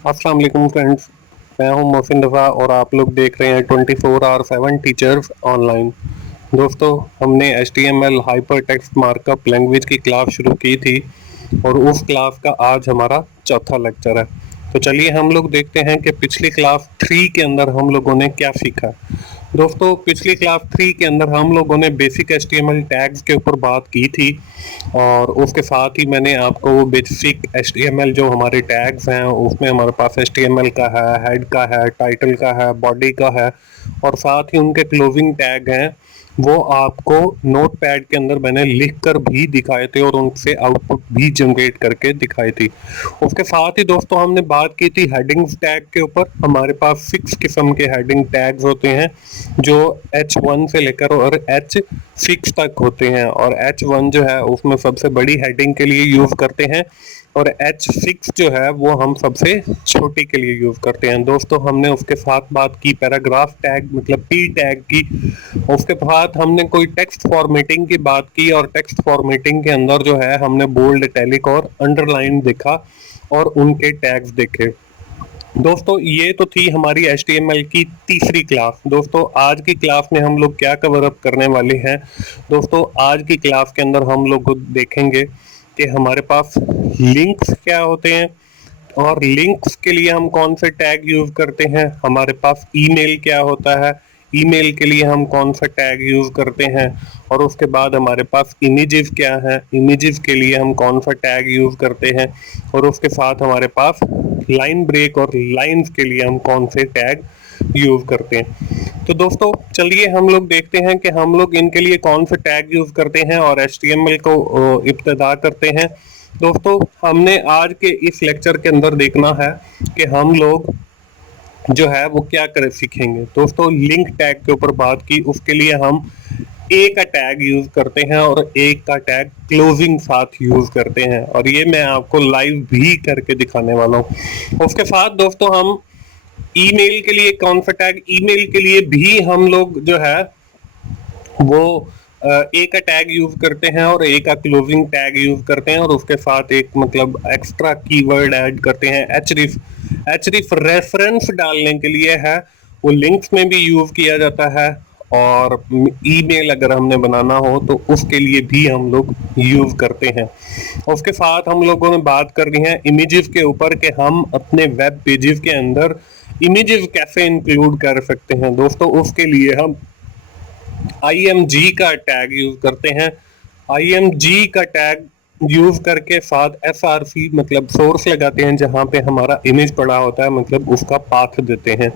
अस्सलाम वालेकुम फ्रेंड्स। मैं हूं मोहसिन रज़ा और आप लोग देख रहे हैं 24/7 टीचर्स ऑनलाइन। दोस्तों, हमने HTML hyper text markup language की क्लास शुरू की थी और उस क्लास का आज हमारा चौथा लेक्चर है। तो चलिए हम लोग देखते हैं कि पिछली क्लास 3 के अंदर हम लोगों ने क्या सीखा। दोस्तों, पिछली क्लास 3 के अंदर हम लोगों ने बेसिक HTML टैग्स के ऊपर बात की थी और उसके साथ ही मैंने आपको वो बेसिक HTML जो हमारे टैग्स हैं उसमें हमारे पास HTML का है, हेड का है, टाइटल का है, बॉडी का है और साथ ही उनके क्लोजिंग टैग हैं, वो आपको नोटपैड के अंदर मैंने लिख कर भी दिखाए थे और उनसे आउटपुट भी जनरेट करके दिखाई थी। उसके साथ ही दोस्तों हमने बात की थी हेडिंग्स टैग के ऊपर। हमारे पास 6 किस्म के हेडिंग टैग्स होते हैं जो H1 से लेकर और H6 तक होते हैं और H1 जो है उसमें सबसे बड़ी हेडिंग के लिए यूज करते हैं और H6 जो है वो हम सबसे छोटी के लिए यूज करते हैं। दोस्तों, हमने उसके साथ बात की पैराग्राफ टैग मतलब P टैग की। उसके बाद हमने कोई टेक्स्ट फॉर्मेटिंग की बात की और टेक्स्ट फॉर्मेटिंग के अंदर जो है हमने बोल्ड, इटैलिक और अंडरलाइन देखा और उनके टैग्स देखे। दोस्तों, ये तो थी हमारी HTML की तीसरी क्लास। दोस्तों, आज की क्लास में हम लोग क्या कवर अप करने वाले हैं। दोस्तों, आज की क्लास के अंदर हम लोग देखेंगे कि हमारे पास लिंक्स क्या होते हैं और लिंक्स के लिए हम कौन से टैग यूज करते हैं। हमारे पास ईमेल क्या होता है, ईमेल के लिए हम कौन सा टैग यूज करते हैं और उसके बाद हमारे पास इमेजेस क्या है, इमेजेस के लिए हम कौन सा टैग यूज करते हैं और उसके साथ हमारे पास लाइन ब्रेक और लाइंस के लिए हम कौन से टैग यूज करते हैं। तो दोस्तों, चलिए हम लोग देखते हैं कि हम लोग इनके लिए कौन से टैग यूज करते हैं और HTML को इब्तिदा करते हैं। दोस्तों, हमने आज के इस लेक्चर के अंदर देखना है कि हम लोग जो है वो क्या कर सीखेंगे। दोस्तों, लिंक टैग के ऊपर बात की, उसके लिए हम ए का टैग यूज करते हैं और ए का टैग क्लोजिंग साथ यूज करते हैं और ये मैं आपको लाइव भी करके दिखाने वाला हूँ। उसके साथ दोस्तों हम ईमेल के लिए कौन सा टैग, ईमेल के लिए भी हम लोग जो है वो ए का टैग यूज करते हैं और ए का क्लोजिंग टैग यूज करते हैं और उसके साथ एक मतलब एक्स्ट्रा कीवर्ड ऐड करते हैं एचरिफ। एचरिफ रेफरेंस डालने के लिए है, वो लिंक्स में भी यूज किया जाता है और ईमेल अगर हमने बनाना हो तो उसके लिए भी हम लोग यूज करते हैं। उसके साथ हम लोगों ने बात करनी है इमेजेस के ऊपर कि हम अपने वेब पेजेस के अंदर इमेजेस कैसे इंक्लूड कर सकते हैं। दोस्तों, उसके लिए हम IMG का टैग यूज करते हैं। IMG का टैग यूज करके साथ SRC मतलब सोर्स लगाते हैं जहां पे हमारा इमेज पड़ा होता है, मतलब उसका पाथ देते हैं।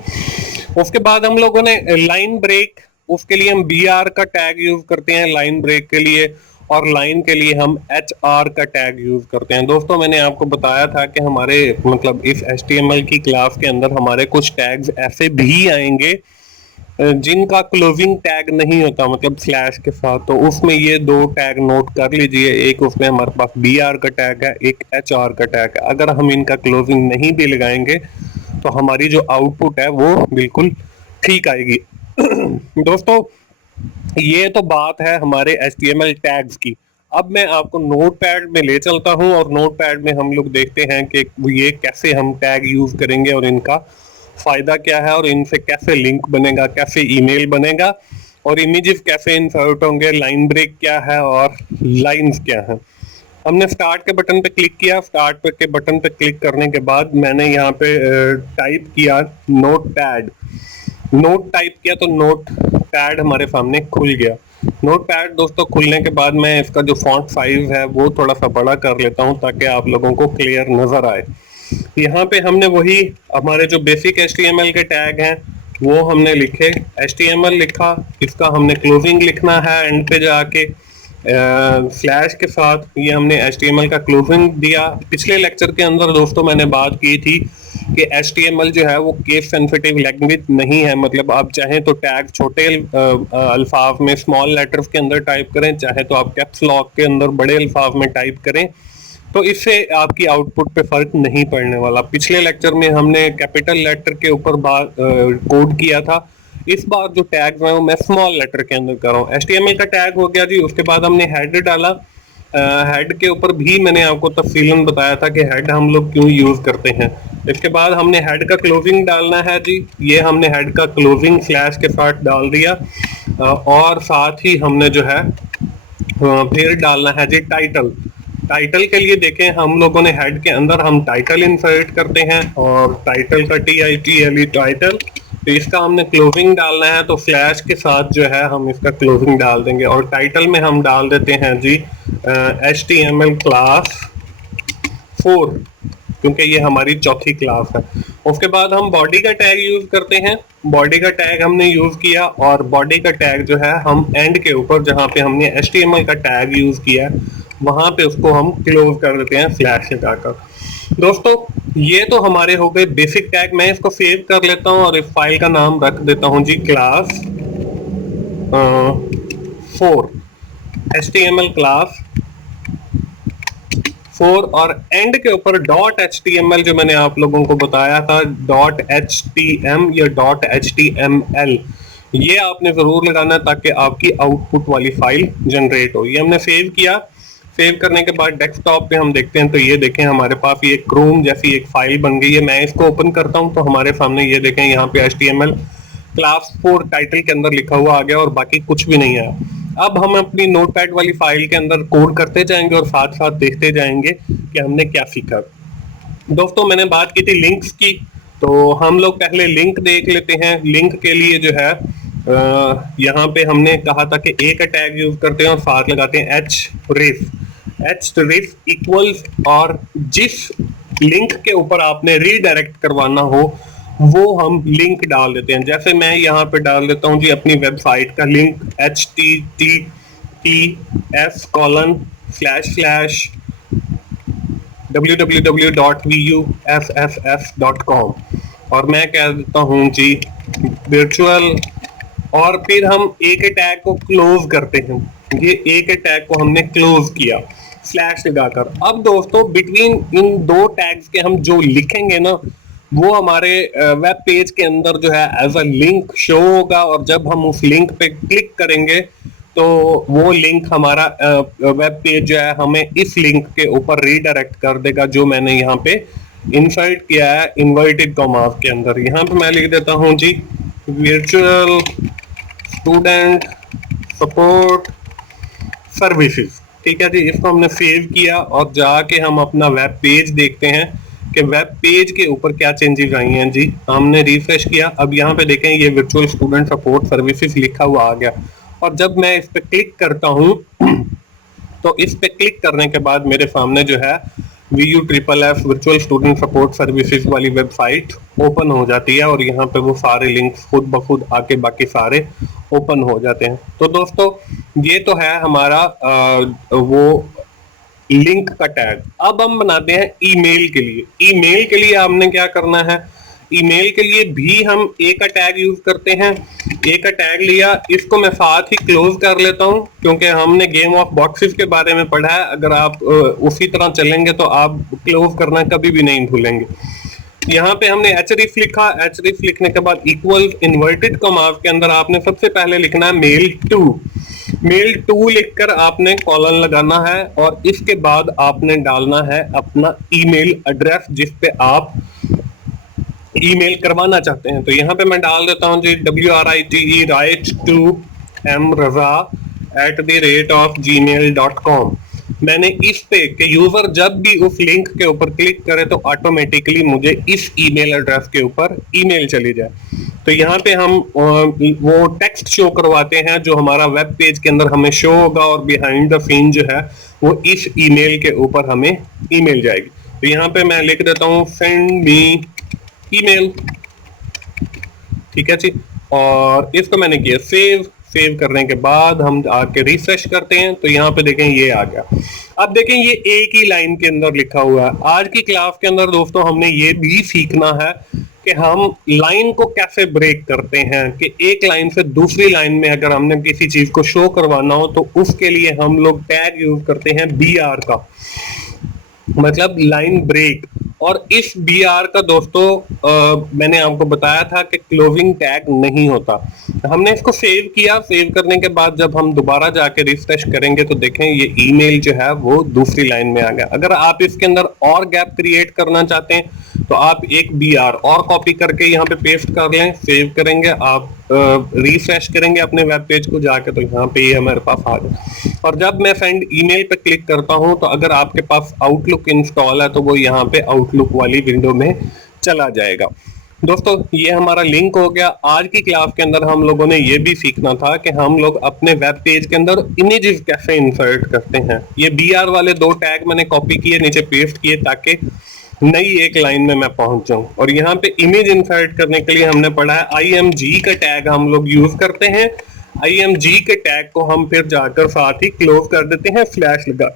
उसके बाद हम लोगों ने लाइन ब्रेक, उसके लिए हम BR का टैग यूज करते हैं लाइन ब्रेक के लिए और लाइन के लिए हम HR का टैग यूज करते हैं। दोस्तों, मैंने आपको बताया था कि हमारे मतलब इस HTML की क्लास के अंदर हमारे कुछ टैग्स ऐसे भी आएंगे जिनका क्लोजिंग टैग नहीं होता मतलब स्लैश के साथ, तो उसमें ये दो टैग नोट कर लीजिए। एक उसमें हमारे पास BR का टैग है, एक HR का टैग है। अगर हम इनका क्लोजिंग नहीं भी लगाएंगे तो हमारी जो आउटपुट है वो बिल्कुल ठीक आएगी। दोस्तों, ये तो बात है हमारे HTML टैग्स की। अब मैं आपको नोटपैड में ले चलता हूं और नोटपैड में हम लोग देखते हैं कि ये कैसे हम टैग यूज करेंगे और इनका फायदा क्या है और इनसे कैसे लिंक बनेगा, कैसे ईमेल बनेगा और इमेजेस कैसे इंसर्ट होंगे, लाइन ब्रेक क्या है और लाइंस क्या है। हमने स्टार्ट के बटन पे क्लिक किया। स्टार्ट के बटन पे क्लिक करने के बाद मैंने यहाँ पे टाइप किया नोटपैड। नोट टाइप किया तो नोट पैड हमारे सामने खुल गया। नोट पैड दोस्तों खुलने के बाद मैं इसका जो फॉन्ट साइज है वो थोड़ा सा बड़ा कर लेता हूं ताकि आप लोगों को क्लियर नजर आए। यहाँ पे हमने वही हमारे जो बेसिक HTML के टैग हैं वो हमने लिखे, HTML लिखा, इसका हमने क्लोजिंग लिखना है एंड पे जाके स्लैश के साथ ये हमने HTML का क्लोजिंग दिया। पिछले लेक्चर के अंदर दोस्तों मैंने बात की थी कि HTML जो है वो केस सेंसिटिव लैंग्वेज नहीं है, मतलब आप चाहें तो टैग छोटे अल्फाज में स्मॉल लेटर्स के अंदर टाइप करें, चाहे तो आप कैप्स लॉक के अंदर बड़े अल्फाज में टाइप करें, तो इससे आपकी आउटपुट पे फर्क नहीं पड़ने वाला। पिछले लेक्चर में हमने कैपिटल लेटर के ऊपर बात कोड किया था, इस बार जो टैग है वो मैं स्मॉल लेटर के अंदर कर रहा हूँ। HTML का टैग हो गया जी। उसके बाद हमने हेड डाला। हेड के ऊपर भी मैंने आपको तफसीलन बताया था कि हेड हम लोग क्यों यूज करते हैं। इसके बाद हमने हेड का क्लोजिंग डालना है जी। ये हमने हेड का क्लोजिंग स्लैश के साथ डाल दिया। और साथ ही हमने जो है फिर डालना है जी टाइटल। टाइटल के लिए देखें, हम लोगों ने हेड के अंदर हम टाइटल इंसर्ट करते हैं, और टाइटल का TITLE टाइटल, तो इसका हमने क्लोजिंग डालना है, तो स्लैश के साथ जो है हम इसका क्लोजिंग डाल देंगे। और टाइटल में हम डाल देते हैं जी HTML क्लास 4, क्योंकि ये हमारी चौथी क्लास है। उसके बाद हम बॉडी का टैग यूज करते हैं। बॉडी का टैग हमने यूज किया, और बॉडी का टैग जो है हम एंड के ऊपर जहां पे हमने HTML का टैग यूज किया वहां पे उसको हम क्लोज कर देते हैं स्लैश लगाकर। दोस्तों, ये तो हमारे हो गए बेसिक टैग। मैं इसको सेव कर लेता हूं और इस फाइल का नाम रख देता हूं जी क्लास 4, HTML क्लास 4, और एंड के ऊपर .html जो मैंने आप लोगों को बताया था, .htm या .html, ये आपने जरूर लगाना ताकि आपकी आउटपुट वाली फाइल जनरेट हो। ये हमने सेव किया। सेव करने के बाद डेस्कटॉप पे हम देखते हैं, तो ये देखें हमारे पास ये क्रोम जैसी एक फाइल बन गई है। मैं इसको ओपन करता हूं तो हमारे सामने ये देखें यहाँ पे HTML क्लास 4 टाइटल के अंदर लिखा हुआ आ गया, और बाकी कुछ भी नहीं आया। अब हम अपनी नोटपैड वाली फाइल के अंदर कोड करते जाएंगे और साथ साथ देखते जाएंगे कि हमने क्या सीखा। दोस्तों, मैंने बात की थी लिंक्स की, तो हम लोग पहले लिंक देख लेते हैं। लिंक के लिए जो है यहाँ पे हमने कहा था कि ए का टैग यूज करते हैं और साथ लगाते हैं href इक्वल्स, और जिस लिंक के ऊपर आपने रीडायरेक्ट करवाना हो वो हम लिंक डाल देते हैं। जैसे मैं यहाँ पे डाल देता हूँ जी अपनी वेबसाइट का लिंक https://www.vuffs.com, और मैं कह देता हूँ जी वर्चुअल, और फिर हम ए के टैग को क्लोज करते हैं। ये ए के टैग को हमने क्लोज किया स्लैश लगाकर। अब दोस्तों, बिटवीन इन दो टैग्स के हम जो लिखेंगे ना, वो हमारे वेब पेज के अंदर जो है एज अ लिंक शो होगा, और जब हम उस लिंक पे क्लिक करेंगे तो वो लिंक हमारा वेब पेज जो है हमें इस लिंक के ऊपर रीडायरेक्ट कर देगा, जो मैंने यहाँ पे इंसर्ट किया है इन्वर्टेड कॉमास के अंदर। यहाँ पे मैं लिख देता हूँ जी वर्चुअल स्टूडेंट सपोर्ट सर्विसेज। ठीक है जी, इसको हमने सेव किया, और जाके हम अपना वेब पेज देखते हैं कि वेब पेज के ऊपर क्या चेंजेस आई हैं जी। हमने रिफ्रेश किया, अब यहाँ पे देखें ये वर्चुअल स्टूडेंट सपोर्ट सर्विसेज लिखा हुआ आ गया, और जब मैं इस पे क्लिक करता हूँ तो इस पे क्लिक करने के बाद मेरे सामने जो है VUFFS virtual student support services वाली वेबसाइट ओपन हो जाती है, और यहाँ पे वो सारे लिंक्स खुद ब खुद आके बाकी सारे ओपन हो जाते हैं। तो दोस्तों, ये तो है हमारा वो लिंक का टैग। अब हम बनाते हैं ईमेल के लिए। ईमेल के लिए हमने क्या करना है, ईमेल के लिए भी हम ए का टैग यूज करते हैं। ए का टैग लिया, इसको मैं साथ ही क्लोज कर लेता हूं, क्योंकि हमने गेम ऑफ बॉक्सेस के बारे में पढ़ा है। अगर आप उसी तरह चलेंगे तो आप क्लोज करना कभी भी नहीं भूलेंगे। यहाँ पे हमने href लिखा। href लिखने के बाद इक्वल इन्वर्टेड कॉमास के अंदर आपने सबसे पहले लिखना है मेल टू लिखकर आपने कॉलन लगाना है, और इसके बाद आपने डालना है अपना ईमेल एड्रेस जिस पे आप ईमेल करवाना चाहते हैं। तो यहाँ पे मैं डाल देता हूँ जी write2mraza@gmail.com। मैंने इस पे कि यूजर जब भी उस लिंक के ऊपर क्लिक करे तो ऑटोमेटिकली मुझे इस ईमेल एड्रेस के ऊपर ईमेल चली जाए। तो यहाँ पे हम वो टेक्स्ट शो करवाते हैं जो हमारा वेब पेज के अंदर हमें शो होगा, और बिहाइंड द सीन जो है वो इस ईमेल के ऊपर हमें ईमेल जाएगी। तो यहाँ पे मैं लिख देता हूँ सेंड मी ईमेल। ठीक है जी, और इसको मैंने किया सेव करने के बाद हम आके रिफ्रेश करते हैं, तो यहाँ पे देखें ये आ गया। अब देखें ये एक ही लाइन के अंदर लिखा हुआ है। आज की क्लास के अंदर दोस्तों हमने ये भी सीखना है कि हम लाइन को कैसे ब्रेक करते हैं, कि एक लाइन से दूसरी लाइन में अगर हमने किसी चीज को शो करवाना हो तो उसके लिए हम लोग टैग यूज करते हैं BR का, मतलब लाइन ब्रेक। और इस BR का दोस्तों मैंने आपको बताया था कि क्लोजिंग टैग नहीं होता। हमने इसको सेव किया। सेव करने के बाद जब हम दोबारा जाके रिफ्रेश करेंगे तो देखें ये ईमेल जो है वो दूसरी लाइन में आ गया। अगर आप इसके अंदर और गैप क्रिएट करना चाहते हैं तो आप एक BR और कॉपी करके यहाँ पे पेस्ट कर लें, सेव करेंगे, आप रिफ्रेश करेंगे अपने वेब पेज को जाके, तो यहाँ पे ये हमारे पास आ गया। और जब मैं सेंड ईमेल पे क्लिक करता हूँ तो अगर आपके पास आउटलुक इंस्टॉल है तो वो यहाँ पे आउटलुक वाली विंडो में चला जाएगा। दोस्तों ये हमारा लिंक हो गया। आज की क्लास के अंदर हम लोगों ने ये भी सीखना था कि हम लोग अपने वेब पेज के अंदर इमेजेस कैसे इंसर्ट करते हैं। ये BR वाले 2 टैग मैंने कॉपी किए, नीचे पेस्ट किए ताकि नई एक लाइन में मैं पहुंच जाऊं। और यहाँ पे इमेज इंसर्ट करने के लिए हमने पढ़ा है IMG का टैग हम लोग यूज करते हैं। IMG के टैग को हम फिर जाकर साथ ही क्लोज कर देते हैं स्लैश लगा।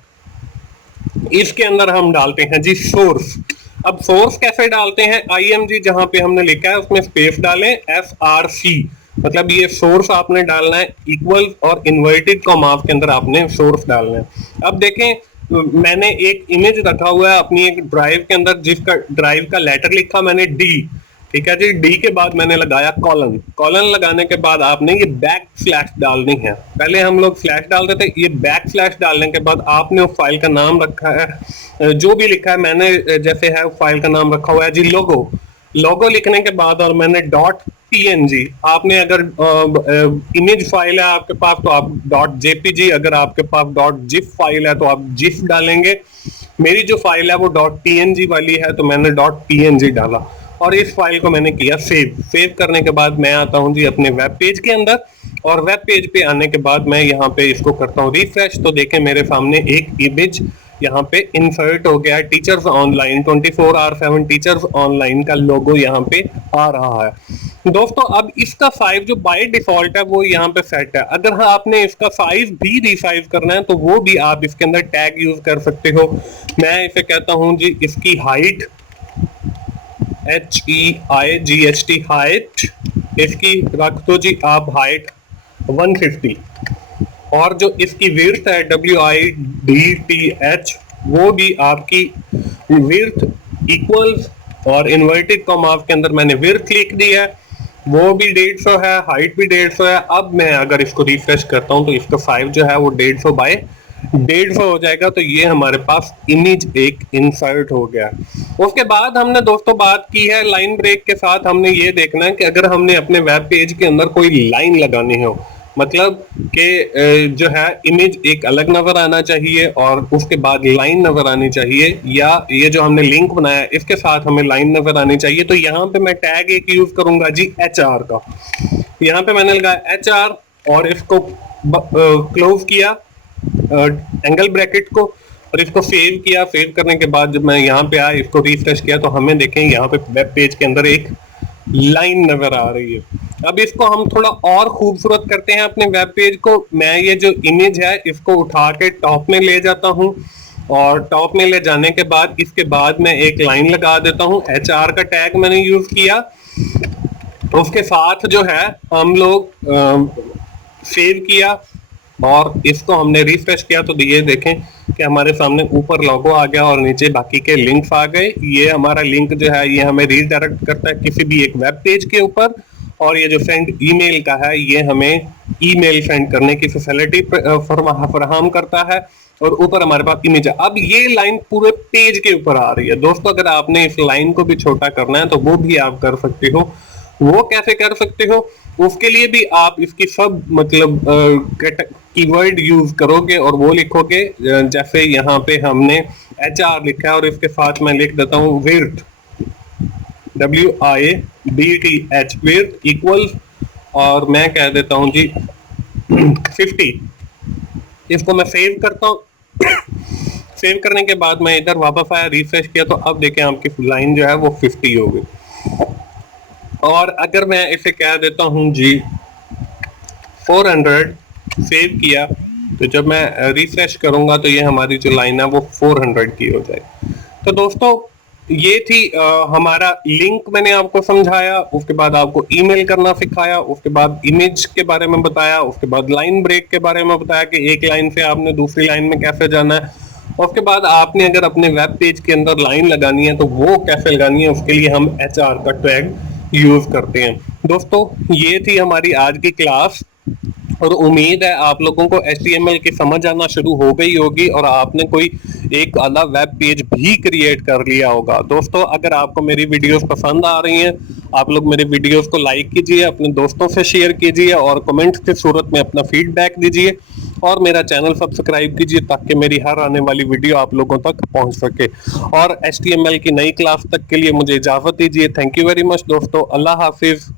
इसके अंदर हम डालते हैं जी सोर्स। अब सोर्स कैसे डालते हैं, IMG जहां पे हमने लिखा है उसमें स्पेस डालें, FRC मतलब ये सोर्स आपने डालना है, इक्वल और इन्वर्टेड कॉमास के अंदर आपने सोर्स डालना है। अब देखें मैंने एक इमेज रखा हुआ है अपनी एक ड्राइव के अंदर, जिसका ड्राइव का लेटर लिखा मैंने D, ठीक है जी। D के बाद मैंने लगाया कॉलन। कॉलन लगाने के बाद आपने ये बैक स्लैश डालनी है। पहले हम लोग स्लैश डालते थे, ये बैक स्लैश डालने के बाद आपने उस फाइल का नाम रखा है जो भी लिखा है, मैंने जैसे है फाइल का नाम रखा हुआ है जी लोगो। लोगो लिखने के बाद और मैंने .png, आपने अगर इमेज फाइल है आपके पास तो आप .jpg, अगर आपके पास .gif फाइल है तो आप gif डालेंगे। मेरी जो फाइल है वो .png वाली है तो मैंने .png डाला और इस फाइल को मैंने किया सेव। सेव करने के बाद मैं आता हूं जी अपने वेब पेज के अंदर, और वेब पेज पे आने के बाद मैं यहाँ पे इसको करता हूँ रिफ्रेश। तो देखें मेरे सामने एक इमेज यहाँ पे इंसर्ट हो गया, टीचर्स ऑनलाइन 24/7 टीचर्स ऑनलाइन का लोगो यहाँ पे आ रहा है। दोस्तों अब इसका साइज जो बाय डिफॉल्ट है वो यहाँ पे सेट है। अगर हाँ आपने इसका साइज भी रिसाइज करना है तो वो भी आप इसके अंदर टैग यूज कर सकते हो। मैं इसे कहता हूँ जी इसकी हाइट, HEIGHT हाइट, इसकी रख दो जी आप हाइट 150, और जो इसकी विड्थ है WIDTH वो भी आपकी विड्थ इक्वल्स, और इन्वर्टेड कॉमास के अंदर मैंने विड्थ लिख दी है, वो भी 150 है, हाइट भी 150 है। अब मैं अगर इसको रिफ्रेश करता हूं तो इसका साइज जो है वो 150 बाय 150 हो जाएगा। तो ये हमारे पास इमेज एक इंसर्ट हो गया। उसके बाद हमने दोस्तों बात की है लाइन ब्रेक के साथ। हमने ये देखना है कि अगर हमने अपने वेब पेज के अंदर कोई लाइन लगानी हो, मतलब कि जो है इमेज एक अलग नजर आना चाहिए और उसके बाद लाइन नजर आनी चाहिए, या ये जो हमने लिंक बनाया इसके साथ हमें लाइन नजर आनी चाहिए, तो यहाँ पे मैं टैग एक यूज करूंगा जी HR का। यहाँ पे मैंने लगाया HR और इसको क्लोज किया एंगल ब्रैकेट को, और इसको सेव किया। सेव करने के बाद जब मैं यहाँ पे आया इसको रिफ्रेश किया तो हमें देखें यहाँ पे वेब पेज के अंदर एक लाइन नजर आ रही है। अब इसको हम थोड़ा और खूबसूरत करते हैं अपने वेब पेज को। मैं ये जो इमेज है इसको उठा के टॉप में ले जाता हूँ, और टॉप में ले जाने के बाद इसके बाद मैं एक लाइन लगा देता हूँ। HR का टैग मैंने यूज किया, उसके साथ जो है हम लोग सेव किया और इसको हमने रिफ्रेश किया तो ये देखें कि हमारे सामने ऊपर लोगो आ गया और नीचे बाकी के लिंक्स आ गए। ये हमारा लिंक जो है ये हमें रीडायरेक्ट करता है किसी भी एक वेब पेज के ऊपर, और ये जो सेंड ईमेल का है ये हमें ईमेल सेंड करने की फैसिलिटी फराहम करता है, और ऊपर हमारे पास इमेज है। अब ये लाइन पूरे पेज के ऊपर आ रही है। दोस्तों अगर आपने इस लाइन को भी छोटा करना है तो वो भी आप कर सकते हो। वो कैसे कर सकते हो, उसके लिए भी आप इसकी सब मतलब कीवर्ड यूज करोगे और वो लिखोगे, जैसे यहाँ पे हमने HR लिखा है और इसके साथ मैं लिख देता हूँ विड्थ WIDTH विड्थ इक्वल, और मैं कह देता हूँ जी 50। इसको मैं सेव करता हूँ। सेव करने के बाद मैं इधर वापस आया, रिफ्रेश किया तो अब देखें आपकी लाइन जो है वो 50 हो गई। और अगर मैं इसे कह देता हूं जी 400, सेव किया तो जब मैं रिफ्रेश करूंगा तो ये हमारी जो लाइन है वो 400 की हो जाएगी। तो दोस्तों ये थी हमारा लिंक, मैंने आपको समझाया, उसके बाद आपको ईमेल करना सिखाया, उसके बाद इमेज के बारे में बताया, उसके बाद लाइन ब्रेक के बारे में बताया कि एक लाइन से आपने दूसरी लाइन में कैसे जाना है, उसके बाद आपने अगर अपने वेब पेज के अंदर लाइन लगानी है तो वो कैसे लगानी है, उसके लिए हम HR का टैग यूज करते हैं। दोस्तों ये थी हमारी आज की क्लास, और उम्मीद है आप लोगों को HTML की समझ आना शुरू हो गई होगी और आपने कोई एक आधा वेब पेज भी क्रिएट कर लिया होगा। दोस्तों अगर आपको मेरी वीडियोस पसंद आ रही हैं, आप लोग मेरे वीडियोस को लाइक कीजिए, अपने दोस्तों से शेयर कीजिए और कमेंट की सूरत में अपना फीडबैक दीजिए और मेरा चैनल सब्सक्राइब कीजिए ताकि मेरी हर आने वाली वीडियो आप लोगों तक पहुंच सके। और HTML की नई क्लास तक के लिए मुझे इजाजत दीजिए। थैंक यू वेरी मच दोस्तों, अल्लाह हाफिज।